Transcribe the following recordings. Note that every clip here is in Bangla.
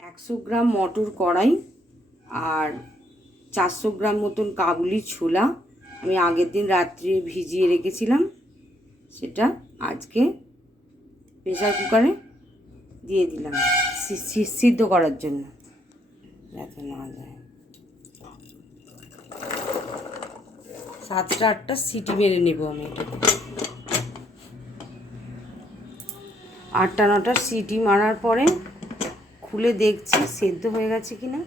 100 গ্রাম মটর কড়াই আর 400 গ্রাম মতন কাবুলি ছোলা আমি আগের দিন রাত্রে ভিজিয়ে রেখেছিলাম, সেটা আজকে প্রেসার কুকারে দিয়ে দিলাম সিদ্ধ করার জন্য, যাতে না যায়। 7-8টা সিটি মেরে নেব আমি এটা। 8-9টা সিটি মারার পরে খুলে দেখছি সেদ্ধ হয়ে গেছে কিনা।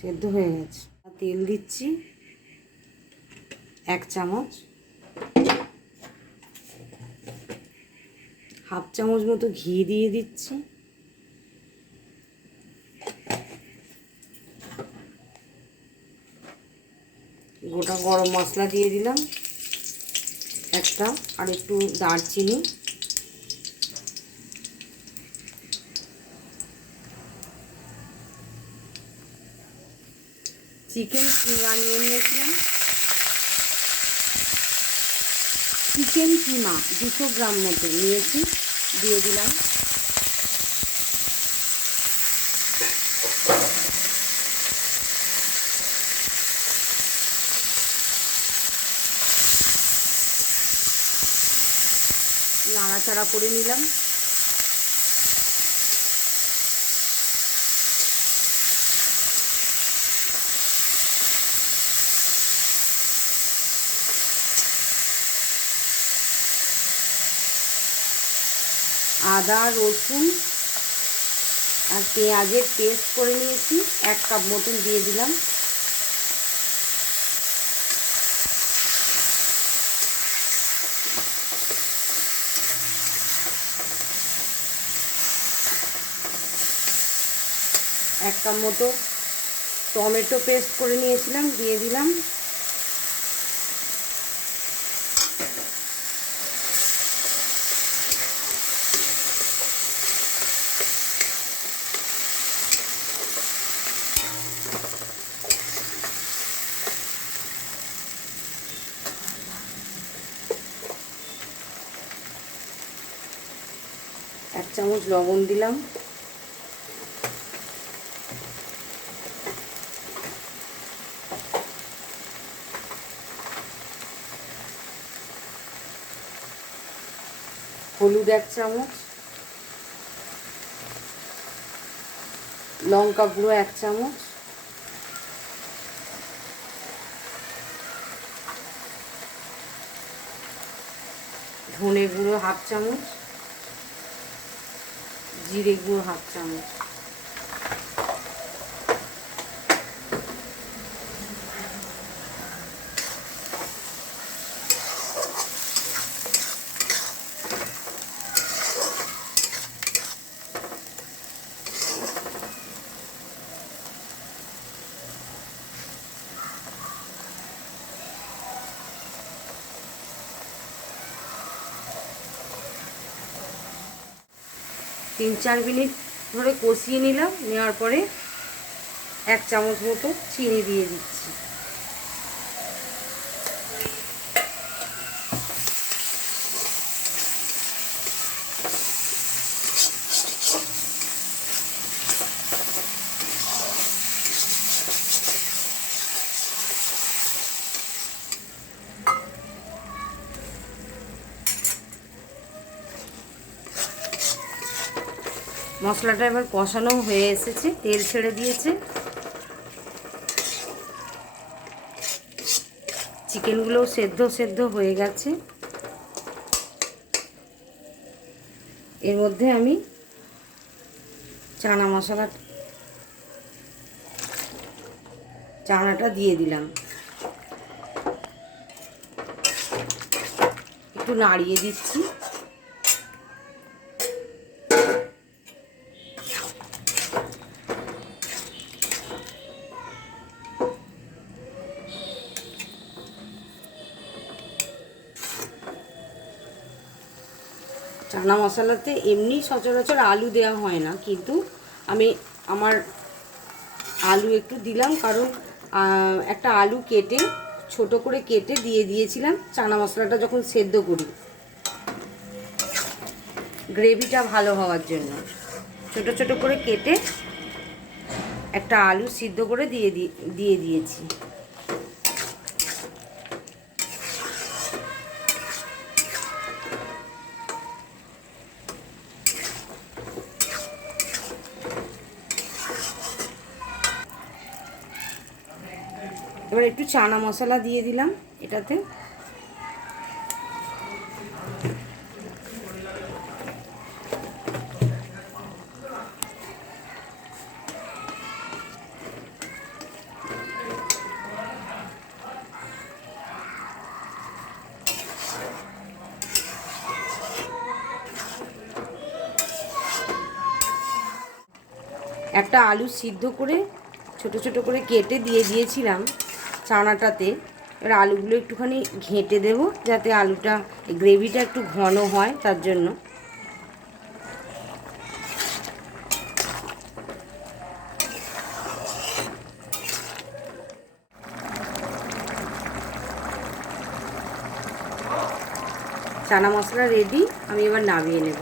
সেদ্ধ হয়ে গেছে। তেল দিচ্ছি 1 চামচ, 1/2 চামচ মতো ঘি দিয়ে দিচ্ছি, গোটা গরম মশলা দিয়ে দিলাম একটা, আর একটু দারচিনি, চিকেন কিমা নিয়ে নিয়েছিলাম, চিকেন কিমা 200 গ্রাম মতো নিয়েছি, দিয়ে দিলাম। নাড়াচাড়া করে নিলাম। আদা রসুন আর পেঁয়াজের পেস্ট করে নিয়েছি 1 কাপ মতন দিয়ে দিলাম। এক কাপ মতো টমেটো পেস্ট করে নিয়েছিলাম, দিয়ে দিলাম। এক চামচ লবণ দিলাম, হলুদ 1 চামচ, লঙ্কা গুঁড়ো 1 চামচ, ধনে গুঁড়ো 1/2 চামচ, জিরে গুঁড়ো 1/2 চামচ। তিন চার মিনিট ধরে কষিয়ে নিলাম, নেওয়ার পরে 1 চামচ মতো চিনি দিয়ে দিচ্ছি। মশলাটা এবার কষানো হয়ে এসেছে, তেল ছেড়ে দিয়েছে। চিকেনগুলোও সেদ্ধ হয়ে গেছে। এর মধ্যে আমি চানাটা দিয়ে দিলাম, একটু নাড়িয়ে দিচ্ছি। চানা মশলাতে এমনি সচরাচর আলু দেওয়া হয় না, কিন্তু আমার আলু একটু দিলাম, কারণ একটা আলু কেটে ছোট করে কেটে দিয়ে দিয়েছিলাম চানা মশলাটা যখন সেদ্ধ করি। গ্রেভিটা ভালো হওয়ার জন্য ছোট ছোট করে কেটে একটা আলু সিদ্ধ করে দিয়ে দিয়েছি। এবার একটু চানা মশলা দিয়ে দিলাম এটাতে। একটা আলু সিদ্ধ করে ছোট ছোট করে কেটে দিয়ে দিয়েছিলাম চানাটাতে। এবার আলুগুলো একটুখানি ঘেঁটে দেবো যাতে আলুটা গ্রেভিটা একটু ঘন হয়, তার জন্য। চানা মশলা রেডি, আমি এবার নামিয়ে নেব।